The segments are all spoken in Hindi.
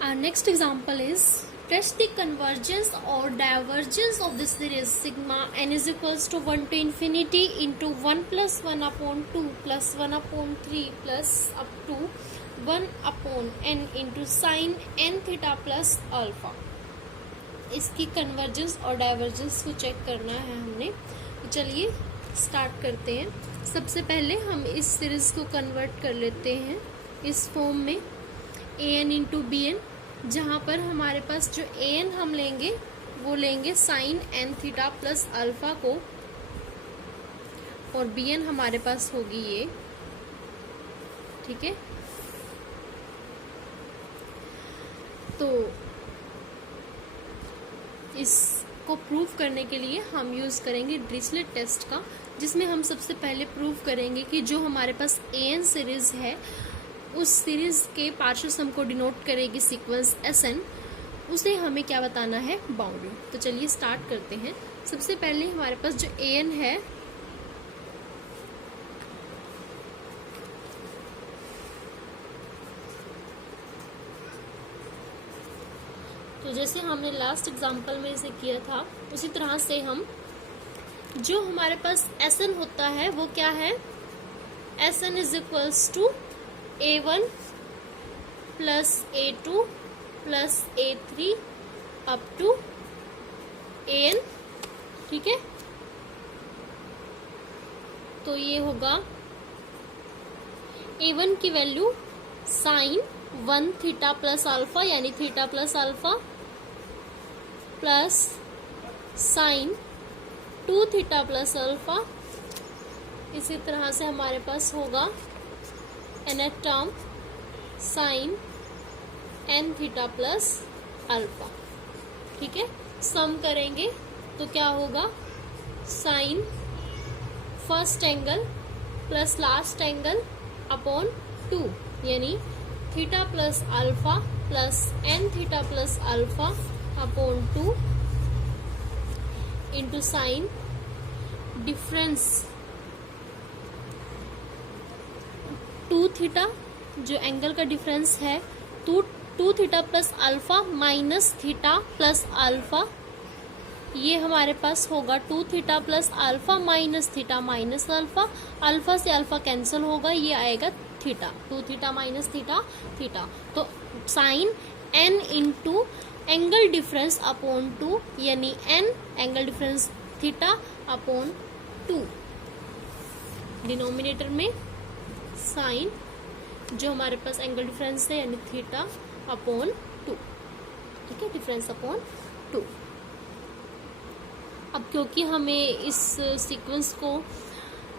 Our next example is test the convergence or divergence of the series sigma n is equals to 1 to infinity into 1 plus 1 upon 2 plus 1 upon 3 plus up to 1 upon n into sin n theta plus alpha. इसकी कन्वर्जेंस और डाइवर्जेंस को चेक करना है हमने। तो चलिए स्टार्ट करते हैं। सबसे पहले हम इस सीरीज को कन्वर्ट कर लेते हैं इस फॉर्म में A N into B N, जहाँ पर हमारे पास जो ए एन हम लेंगे वो लेंगे sine n theta plus alpha को, और बी एन हमारे पास होगी ये, ठीक है। तो इसको प्रूव करने के लिए हम यूज करेंगे डिरिचलेट टेस्ट का, जिसमें हम सबसे पहले प्रूव करेंगे कि जो हमारे पास ए एन सीरीज है उस सीरीज के पार्शियल सम को डिनोट करेगी सीक्वेंस एस एन, उसे हमें क्या बताना है, बाउंड्री। तो चलिए स्टार्ट करते हैं। सबसे पहले हमारे पास जो ए एन है तो जैसे हमने लास्ट एग्जांपल में इसे किया था उसी तरह से हम जो हमारे पास एस एन होता है वो क्या है, S N is equals to A1 plus A2 plus A3 up to AN, ठीक है। तो ये होगा A1 की value sine 1 theta plus alpha यानी theta plus alpha plus sine 2 theta plus alpha. इसी तरह से हमारे पास होगा nth term sine n theta plus alpha, ठीक है। सम करेंगे तो क्या होगा, sine first angle plus last angle upon 2 यानी theta plus alpha plus n theta plus alpha upon 2 into sine difference 2 theta, जो एंगल का डिफरेंस है 2 theta plus alpha minus theta plus alpha, ये हमारे पास होगा 2 theta plus alpha minus theta minus alpha, alpha से अल्फा कैंसिल होगा, ये आएगा theta, 2 theta minus theta theta. तो sine n into angle difference upon 2 यानी n angle difference theta upon 2, denominator में साइन जो हमारे पास एंगल डिफरेंस है यानी थीटा अपॉन 2, ठीक है, डिफरेंस अपॉन 2। अब क्योंकि हमें इस सीक्वेंस को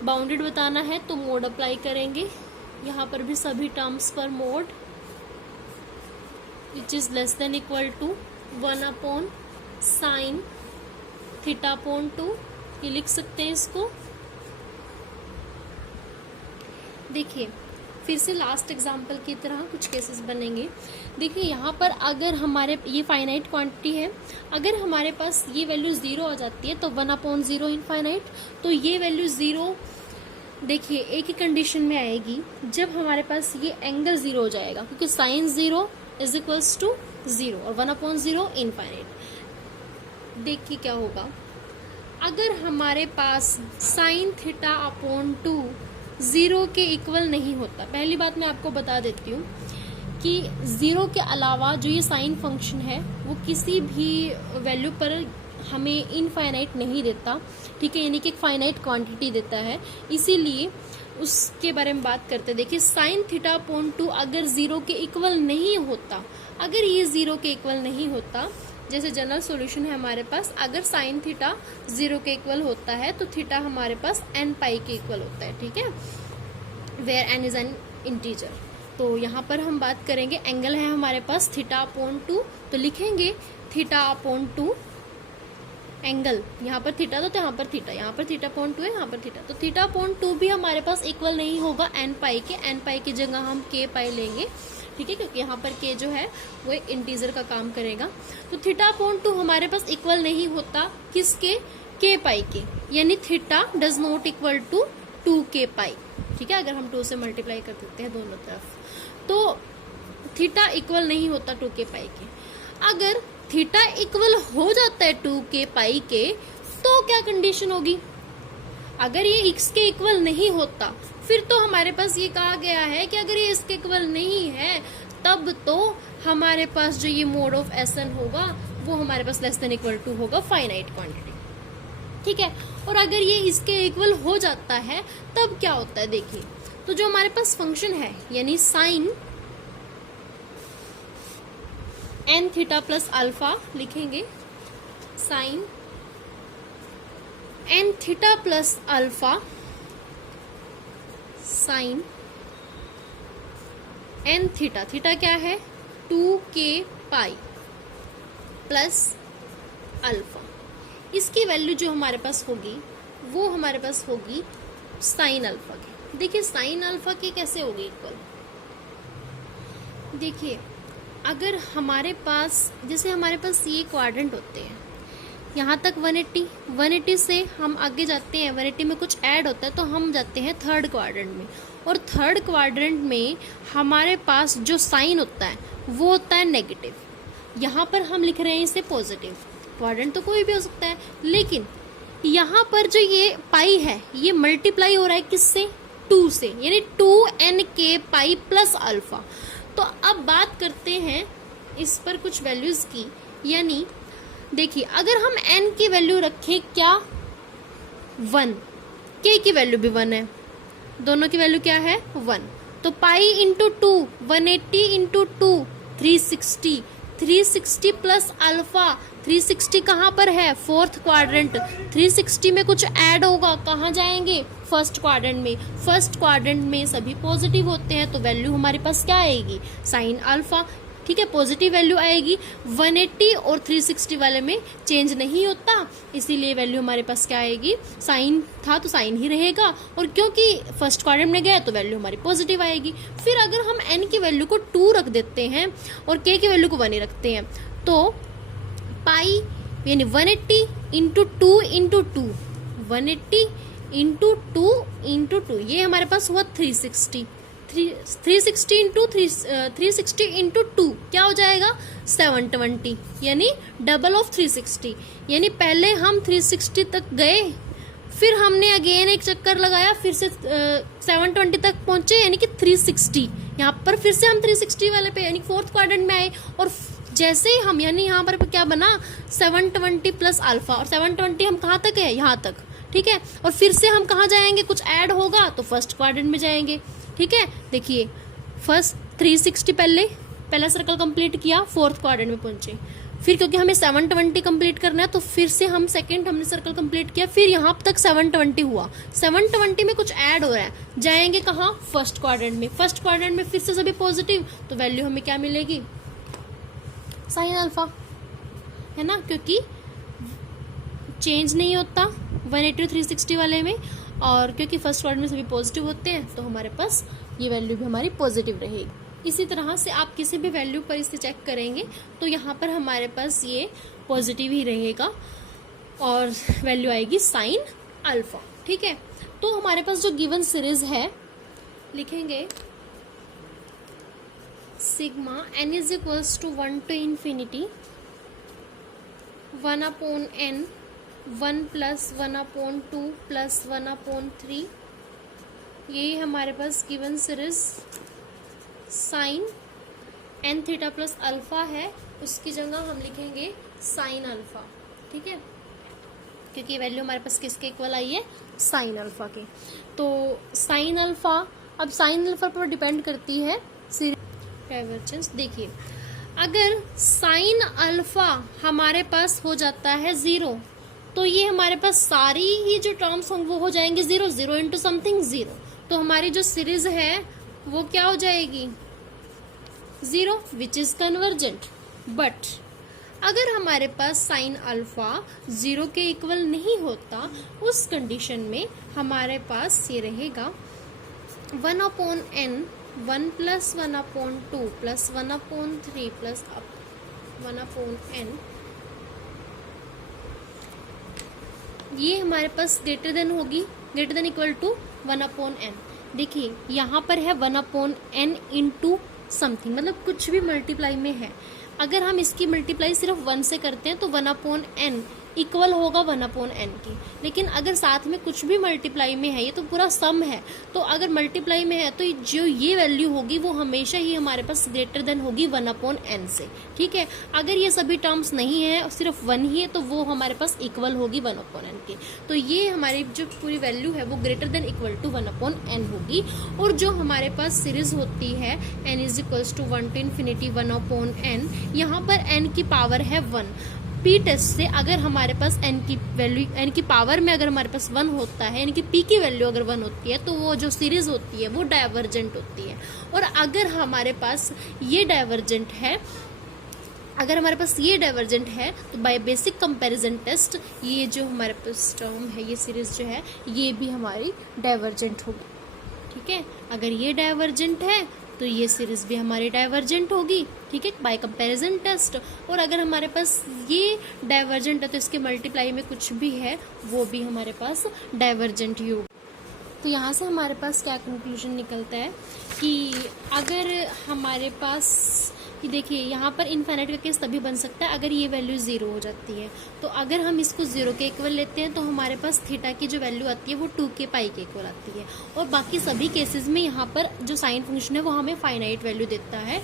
बाउंडेड बताना है तो मोड अप्लाई करेंगे। यहाँ पर भी सभी टर्म्स पर mod which is less than equal to 1 upon sine theta upon 2, ये लिख सकते हैं इसको। देखिए फिर से लास्ट एग्जाम्पल की तरह कुछ केसेस बनेंगे। देखिए यहाँ पर अगर हमारे ये फाइनाइट क्वांटिटी है, अगर हमारे पास ये वैल्यू 0 आ जाती है तो 1/0 इनफाइनाइट, तो ये वैल्यू 0 देखिए एक ही कंडीशन में आएगी जब हमारे पास ये एंगल 0 हो जाएगा, क्योंकि साइन 0 इज इक्वल्स टू 0 और 1/0 इनफाइनाइट। देखिए क्या होगा, अगर हमारे पास साइन थीटा अपॉन 2 0 के इक्वल नहीं होता। पहली बात मैं आपको बता देती हूँ कि 0 के अलावा जो ये साइन फंक्शन है वो किसी भी वैल्यू पर हमें इनफाइनाइट नहीं देता, ठीक है, यानी कि एक फाइनाइट क्वांटिटी देता है, इसीलिए उसके बारे में बात करते हैं। देखिए साइन थीटा अपॉन 2 अगर 0 के इक्वल नहीं होता, अगर ये 0 के इक्वल नहीं होता, जैसे जनरल सॉल्यूशन है हमारे पास, अगर साइन थीटा 0 के इक्वल होता है तो थीटा हमारे पास n पाई के इक्वल होता है, ठीक है, where n is an integer. तो यहाँ पर हम बात करेंगे, एंगल है हमारे पास थीटा अपॉन 2, तो लिखेंगे थीटा अपॉन 2 एंगल, यहाँ पर थीटा तो यहाँ पर थीटा, यहाँ पर थीटा अपॉन 2 है, यहाँ पर थीटा, तो थीटा अपॉन 2 भी हमारे पास इक्वल नहीं होगा n पाई के, n पाई की जगह हम k पाई लेंगे, ठीक है, क्योंकि यहाँ पर k जो है वो एक इंटीजर का काम करेगा। तो थीटा अपॉन 2 हमारे पास इक्वल नहीं होता किसके, k पाई के, यानी theta does not equal to 2k pi, ठीक है, अगर हम 2 से मल्टीप्लाई कर देते हैं दोनों तरफ। तो थीटा इक्वल नहीं होता 2k पाई के। अगर थीटा इक्वल हो जाता है 2k पाई के तो क्या कंडीशन होगी? अगर ये x के इक्वल नहीं होता फिर तो हमारे पास ये कहा गया है कि अगर ये इसके इक्वल नहीं है तब तो हमारे पास जो ये मोड ऑफ Sn होगा वो हमारे पास लेस देन इक्वल टू होगा फाइनाइट क्वांटिटी, ठीक है। और अगर ये इसके इक्वल हो जाता है तब क्या होता है? देखिए, तो जो हमारे पास फंक्शन है यानी sine n theta plus alpha लिखेंगे, sine n theta plus alpha, sine n theta, theta क्या है 2k पाई प्लस अल्फा। इसकी वैल्यू जो हमारे पास होगी वो हमारे पास होगी साइन अल्फा की। देखिए साइन अल्फा की कैसे होगी इक्वल? देखिए अगर हमारे पास, जैसे हमारे पास ये क्वाड्रेंट होते हैं, यहाँ तक 180 से हम आगे जाते हैं, 180 में कुछ ऐड होता है तो हम जाते हैं थर्ड क्वाड्रेंट में, और थर्ड क्वाड्रेंट में हमारे पास जो साइन होता है वो होता है नेगेटिव। यहाँ पर हम लिख रहे हैं इसे पॉजिटिव, क्वाड्रेंट तो कोई भी हो सकता है, लेकिन यहाँ पर जो ये पाई है ये मल्टीप्लाई हो रहा है किससे? 2 से, यानी 2nk पाई प्लस अल्फा। तो अब बात करते हैं इस पर कुछ वैल्यूज की, यानी देखिए अगर हम n की वैल्यू रखें क्या 1, k की वैल्यू भी 1 है, दोनों की वैल्यू क्या है 1, तो pi into 2, 180 into 2 360, 360 plus alpha, 360 कहाँ पर है? Fourth quadrant. 360 में कुछ ऐड होगा, कहाँ जाएंगे? फर्स्ट क्वाड्रेंट में। फर्स्ट क्वाड्रेंट में सभी पॉजिटिव होते हैं तो वैल्यू हमारे पास क्या आएगी? साइन अल्फा, ठीक है, पॉजिटिव वैल्यू आएगी। 180 और 360 वाले में चेंज नहीं होता, इसीलिए वैल्यू हमारे पास क्या आएगी? साइन था तो साइन ही रहेगा, और क्योंकि फर्स्ट क्वाड्रेंट में गया तो वैल्यू हमारी पॉजिटिव आएगी। फिर अगर हम n की वैल्यू को 2 रख देते हैं और k की वैल्यू को 1 ही रखते हैं तो पाई यानी 180 इंटू 2 इंटू 2, 180 इंटू 2 इंटू 2, ये हमारे पास हुआ 360, 360 इंटू 360 इंटू 2 क्या हो जाएगा? 720, यानी डबल ऑफ 360। यानी पहले हम 360 तक गए, फिर हमने अगेन एक चक्कर लगाया, फिर से 720 तक पहुंचे, यानी कि 360। यहाँ पर फिर से हम 360 वाले पे यानी फोर्थ क्वाड्रेंट में आए, और जैसे ही हम यानी यहाँ पर क्या बना 720 प्लस अल्फा, और 720 हम कहाँ तक है? यहाँ तक, ठीक है। और फिर से हम कहाँ जाएंगे? कुछ ऐड होगा तो फर्स्ट क्वाड्रेंट में जाएंगे, ठीक है। देखिए फर्स्ट 360 पहला सर्कल कंप्लीट किया, फोर्थ क्वाड्रेंट में पहुंचे, फिर क्योंकि हमें 720 कंप्लीट करना है तो फिर से हम सेकंड हमने सर्कल कंप्लीट किया, फिर यहाँ तक 720 हुआ, 720 में कुछ ऐड हो रहा है, जाएंगे कहाँ? फर्स्ट क्वाड्रेंट में। फर्स्ट क्वाड्रेंट में फिर से सभी पॉजिटिव, तो वैल्यू हमें क्या मिलेगी? साइन अल्फा, है ना, क्योंकि चेंज नहीं होता 180 360 वाले में, और क्योंकि फर्स्ट क्वाड्रेंट में सभी पॉजिटिव होते हैं तो हमारे पास ये वैल्यू भी हमारी पॉजिटिव रहेगी। इसी तरह से आप किसी भी वैल्यू पर इसे चेक करेंगे तो यहाँ पर हमारे पास ये पॉजिटिव ही रहेगा और वैल्यू आएगी साइन अल्फा, ठीक है। तो हमारे पास जो गिवन सीरीज है लिखेंगे sigma n is equals to 1 to infinity 1 upon n 1 plus 1 upon 2 plus 1 upon 3, यही हमारे पास given series sine n theta plus alpha है, उसकी जगह हम लिखेंगे साइन अल्फा, ठीक है, क्योंकि वैल्यू हमारे पास किसके इक्वल आई है? साइन अल्फा के। तो साइन अल्फा, अब साइन अल्फा पर डिपेंड करती है डाइवर्जेंस। देखिए अगर साइन अल्फा हमारे पास हो जाता है 0 तो ये हमारे पास सारी ही जो टर्म्स होंगे वो हो जाएंगे 0, 0 इंटू समथिंग 0, तो हमारी जो सीरीज है वो क्या हो जाएगी? 0, विच इज कन्वर्जेंट। बट अगर हमारे पास साइन अल्फा 0 के इक्वल नहीं होता, उस कंडीशन में हमारे पास ये रहेगा 1 upon n 1 plus 1 upon 2 plus 1 upon 3 plus 1 upon n, ये हमारे पास ग्रेटर देन होगी, greater than equal to 1 upon n। देखिए यहाँ पर है 1 अपॉन n इंटू समथिंग, मतलब कुछ भी मल्टीप्लाई में है। अगर हम इसकी मल्टीप्लाई सिर्फ 1 से करते हैं तो 1/n इक्वल होगा 1/n की। लेकिन अगर साथ में कुछ भी मल्टीप्लाई में है, ये तो पूरा सम है, तो अगर मल्टीप्लाई में है तो जो ये वैल्यू होगी वो हमेशा ही हमारे पास ग्रेटर देन होगी 1/n से। ठीक है, अगर ये सभी टर्म्स नहीं है, सिर्फ 1 ही है, तो वो हमारे पास इक्वल होगी 1/n के। तो ये हमारी जो पूरी वैल्यू है वो greater than equal to 1/n होगी। और जो हमारे पास सीरीज होती है n is equals to 1 to infinity 1/n, यहाँ पर n की पावर है 1। पी टेस्ट से अगर हमारे पास n की वैल्यू, n की पावर में अगर हमारे पास 1 होता है, यानी कि p की वैल्यू अगर 1 होती है, तो वो जो सीरीज होती है वो डाइवर्जेंट होती है। और अगर हमारे पास ये डाइवर्जेंट है, अगर हमारे पास ये डाइवर्जेंट है, तो बाय बेसिक कंपैरिजन टेस्ट ये जो हमारे पास टर्म है, ये सीरीज जो है, ये भी हमारी डाइवर्जेंट होगी। ठीक है, अगर ये डाइवर्जेंट है तो ये सीरीज भी हमारी डाइवर्जेंट होगी। ठीक है, बाय कंपैरिजन टेस्ट। और अगर हमारे पास ये डाइवर्जेंट है तो इसके मल्टीप्लाई में कुछ भी है वो भी हमारे पास डाइवर्जेंट ही होगा। तो यहाँ से हमारे पास क्या कंक्लूजन निकलता है कि अगर हमारे पास, कि देखिए यहाँ पर इनफाइनाइट का केस तभी बन सकता है अगर ये वैल्यू 0 हो जाती है। तो अगर हम इसको 0 के इक्वल लेते हैं तो हमारे पास थीटा की जो वैल्यू आती है वो 2k पाई के इक्वल आती है। और बाकी सभी केसेस में यहाँ पर जो साइन फंक्शन है वो हमें फाइनाइट वैल्यू देता है।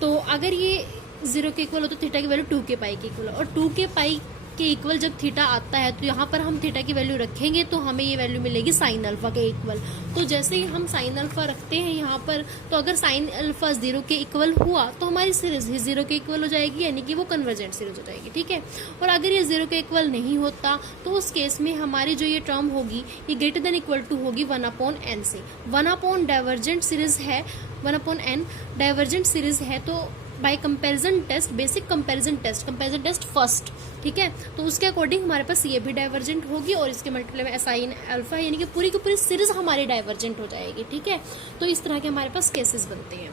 तो अगर ये 0 के इक्वल हो तो थीटा की वैल्यू 2k पाई के इक्वल, और 2k पाई के इक्वल जब थीटा आता है तो यहाँ पर हम थीटा की वैल्यू रखेंगे तो हमें ये वैल्यू मिलेगी साइन अल्फा के इक्वल। तो जैसे ही हम साइन अल्फा रखते हैं यहाँ पर, तो अगर साइन अल्फा 0 के इक्वल हुआ तो हमारी सीरीज ही 0 के इक्वल हो जाएगी, यानी कि वो कन्वर्जेंट सीरीज हो जाएगी। ठीक है, और अगर ये 0 के इक्वल नहीं होता तो उस केस में हमारी जो ये टर्म होगी ये ग्रेटर देन इक्वल टू होगी 1/n से। 1/n डाइवर्जेंट सीरीज है, 1/n डाइवर्जेंट सीरीज है, तो by comparison test, basic comparison test first. ठीक है, तो उसके अकॉर्डिंग हमारे पास ये भी डाइवर्जेंट होगी और इसके मल्टीप्लाई में साइन अल्फा, यानी कि पूरी की पूरी सीरीज हमारी डाइवर्जेंट हो जाएगी। ठीक है, तो इस तरह के हमारे पास केसेस बनते हैं।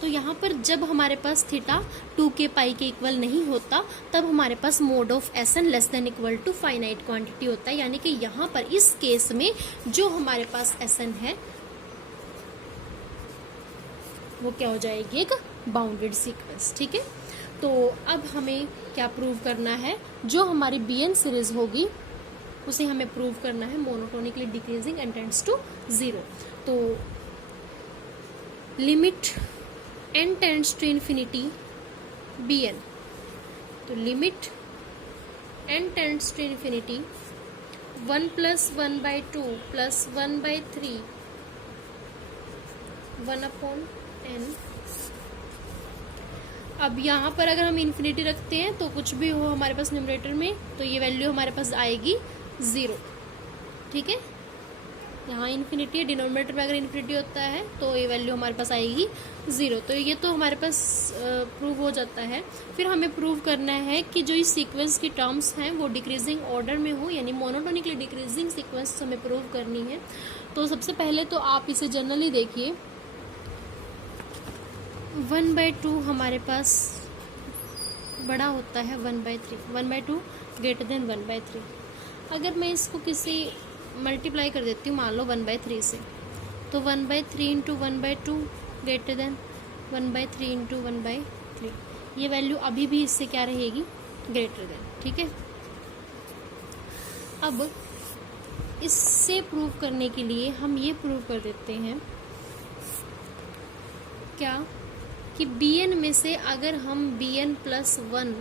तो यहाँ पर जब हमारे पास थीटा 2k पाई के इक्वल नहीं होता तब हमारे पास mod of Sn less than equal to finite quantity होता है, यानी कि यहाँ पर इस केस में जो हमारे पास Sn है वो क्या हो जाएगी, एक बाउंडेड सीक्वेंस। ठीक है, तो अब हमें क्या प्रूव करना है, जो हमारी Bn सीरीज होगी उसे हमें प्रूव करना है monotonically decreasing and tends to 0। तो limit n tends to infinity Bn, तो limit n tends to infinity 1 + 1/2 + 1/3 1/n। अब यहाँ पर अगर हम इन्फिनिटी रखते हैं तो कुछ भी हो हमारे पास न्यूमरेटर में तो ये वैल्यू हमारे पास आएगी 0। ठीक है, यहाँ इन्फिनिटी है, डिनोमिनेटर में अगर इन्फिनिटी होता है तो ये वैल्यू हमारे पास आएगी 0। तो ये तो हमारे पास प्रूव हो जाता है। फिर हमें प्रूव करना है कि जो इस सीक्वेंस की टर्म्स हैं वो डिक्रीजिंग ऑर्डर में हो, यानी मोनोटोनिकली डिक्रीजिंग सीक्वेंस हमें प्रूव करनी है। तो सबसे पहले तो आप इसे जनरली देखिए, 1/2 हमारे पास बड़ा होता है 1/3, 1/2 ग्रेटर देन 1/3। अगर मैं इसको किसी मल्टीप्लाई कर देती हूँ, मान लो 1/3 से, तो 1/3 इंटू 1/2 ग्रेटर देन 1/3 इंटू 1/3, ये वैल्यू अभी भी इससे क्या रहेगी, ग्रेटर देन। ठीक है, अब इससे प्रूव करने के लिए हम ये प्रूव कर देते हैं क्या, कि Bn में से अगर हम Bn + 1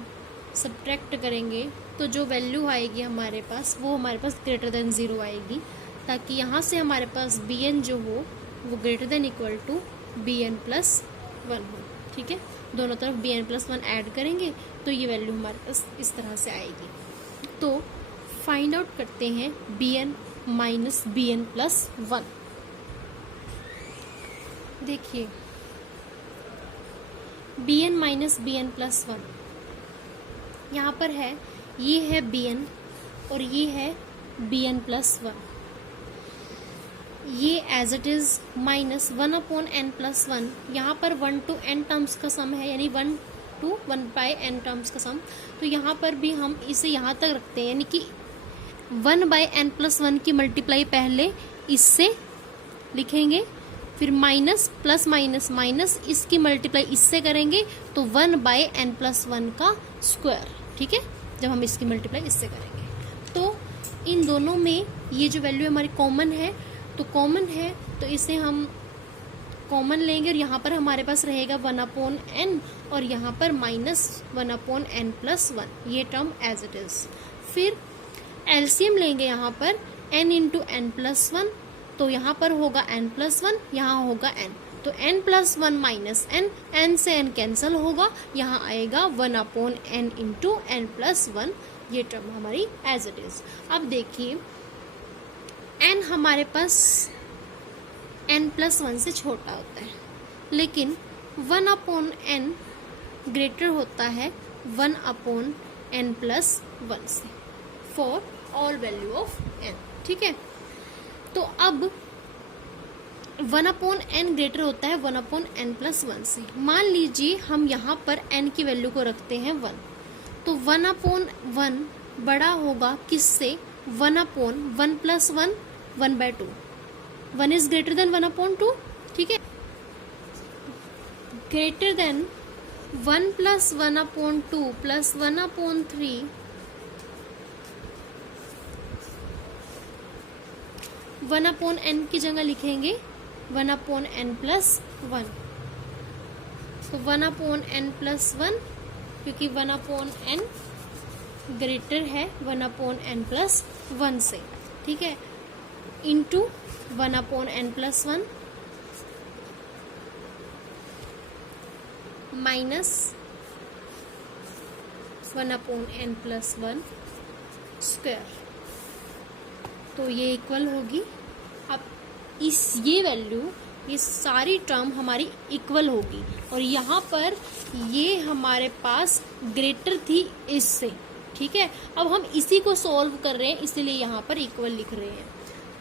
सब्ट्रैक्ट करेंगे तो जो वैल्यू आएगी हमारे पास वो हमारे पास ग्रेटर देन 0 आएगी, ताकि यहाँ से हमारे पास Bn जो हो वो greater than equal to Bn + 1 हो। ठीक है, दोनों तरफ Bn + 1 ऐड करेंगे तो ये वैल्यू हमारे पास इस तरह से आएगी। तो फाइंड आउट करते हैं Bn - Bn + 1। देखिए, Bn - Bn + 1 यहाँ पर है, ये है Bn और ये है Bn + 1। ये एज इट इज -1/n + 1, यहाँ पर 1 to n टर्म्स का सम है, यानी 1 to 1/n टर्म्स का सम। तो यहाँ पर भी हम इसे यहाँ तक रखते हैं, यानी कि 1/n + 1 की मल्टीप्लाई पहले इससे लिखेंगे फिर माइनस प्लस माइनस माइनस, इसकी मल्टीप्लाई इससे करेंगे तो 1/n+1 का स्क्वायर, ठीक है, जब हम इसकी मल्टीप्लाई इससे करेंगे। तो इन दोनों में ये जो वैल्यू हमारी कॉमन है, तो कॉमन है तो इसे हम कॉमन लेंगे और यहाँ पर हमारे पास रहेगा 1/n और यहाँ पर -1/n+1, ये टर्म एज इट इज। फिर एलसीएम लेंगे यहाँ पर n × n+1, तो यहाँ पर होगा n+1, यहाँ होगा n, तो n+1 -n, n से n कैंसिल होगा, यहाँ आएगा 1/n × n+1, ये टर्म हमारी एज इट इज। अब देखिए n हमारे पास n+1 से छोटा होता है, लेकिन 1/n ग्रेटर होता है 1/n+1 से for all value of n, ठीक है। तो अब 1/n ग्रेटर होता है 1/n+1 से। मान लीजिए हम यहाँ पर n की वैल्यू को रखते हैं 1, तो 1/1 बड़ा होगा किससे, 1/1+1, 1/2, 1 इज ग्रेटर देन 1/2, ठीक है, ग्रेटर देन 1 + 1/2 + 1/3, 1/n की जगह लिखेंगे 1/n+1, तो 1/n+1 क्योंकि 1/n ग्रेटर है 1/n+1 से, ठीक है, into 1/n+1 minus 1/n+1 square, तो ये इक्वल होगी। अब ये वैल्यू, ये सारी टर्म हमारी इक्वल होगी और यहाँ पर ये हमारे पास ग्रेटर थी इससे, ठीक है। अब हम इसी को सॉल्व कर रहे हैं, इसीलिए यहाँ पर इक्वल लिख रहे हैं।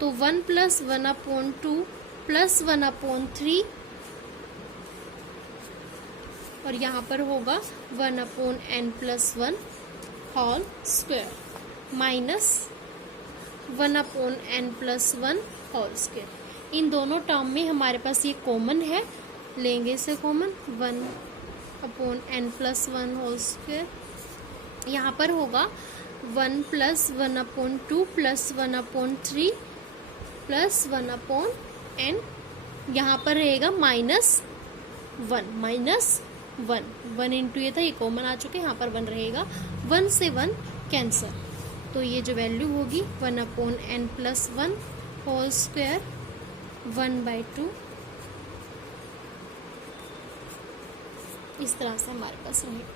तो 1 + 1/2 + 1/3 और यहाँ पर होगा 1/n+1 whole square minus 1/n+1 whole square. इन दोनों टर्म में हमारे पास ये कॉमन है, लेंगे इसे कॉमन, 1/n+1 होल स्क्वायर, यहाँ पर होगा 1 + 1/2 + 1/3 + 1/n, यहाँ पर रहेगा -1, -1 इंटू ये था, ये कॉमन आ चुके, यहाँ पर 1 रहेगा, 1 से 1 कैंसिल, तो ये जो वैल्यू होगी 1/n+1 होल स्क्वायर 1/2, इस तरह से हमारे पास रहेगा।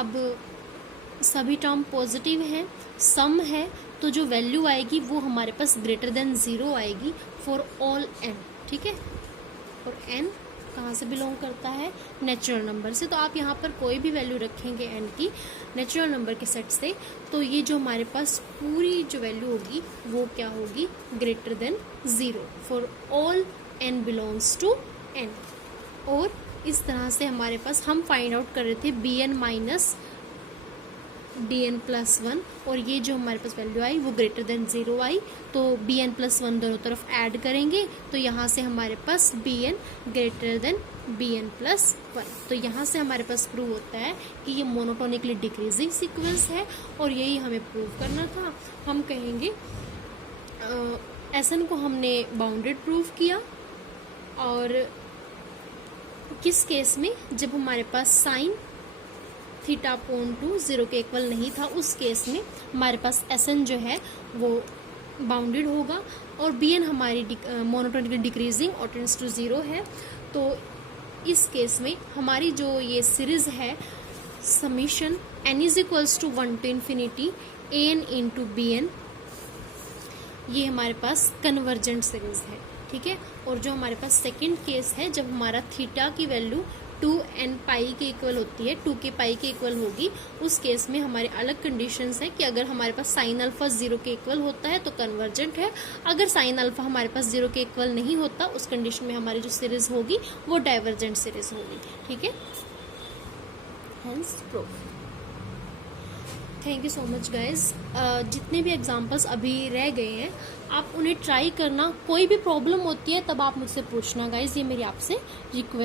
अब सभी टर्म पॉजिटिव हैं, सम है, तो जो वैल्यू आएगी वो हमारे पास ग्रेटर देन 0 आएगी फॉर ऑल n, ठीक है। और n कहाँ से बिलोंग करता है, नेचुरल नंबर से, तो आप यहाँ पर कोई भी वैल्यू रखेंगे n की नेचुरल नंबर के सेट से, तो ये जो हमारे पास पूरी जो वैल्यू होगी वो क्या होगी, greater than 0 for all n belongs to n। और इस तरह से हमारे पास हम फाइंड आउट कर रहे थे bn - dn+1 और ये जो हमारे पास वैल्यू आई वो ग्रेटर देन 0 आई, तो bn+1 दोनों तरफ ऐड करेंगे, तो यहाँ से हमारे पास bn ग्रेटर देन bn+1, तो यहाँ से हमारे पास प्रूव होता है कि ये मोनोटोनिकली डिक्रीजिंग सीक्वेंस है और यही हमें प्रूव करना था। हम कहेंगे Sn को हमने बाउंडेड प्रूव किया, और किस केस में, जब हमारे पास साइन θ/2 0 के इक्वल नहीं था, उस केस में हमारे पास Sn जो है वो बाउंडेड होगा और Bn हमारी मोनोटोनिकली डिक्रीजिंग और टेंड्स टू 0 है। तो इस केस में हमारी जो ये सीरीज है summation n = 1 to an into bn, ये हमारे पास कन्वर्जेंट सीरीज है, ठीक है। और जो हमारे पास सेकंड केस है, जब हमारा थीटा की वैल्यू 2n के इक्वल होती है, 2k पाई के इक्वल होगी, उस केस में हमारे अलग कंडीशंस हैं कि अगर हमारे पास साइन अल्फा 0 के इक्वल होता है तो कन्वर्जेंट है, अगर साइन अल्फा हमारे पास 0 के इक्वल नहीं होता उस कंडीशन में हमारी जो सीरीज होगी वो डाइवर्जेंट सीरीज होगी, ठीक है। Hence proof. Thank you so much guys. जितने भी एग्जाम्पल्स अभी रह गए हैं आप उन्हें ट्राई करना, कोई भी प्रॉब्लम होती है तब आप मुझसे पूछना गाइज, ये मेरी आपसे रिक्वेस्ट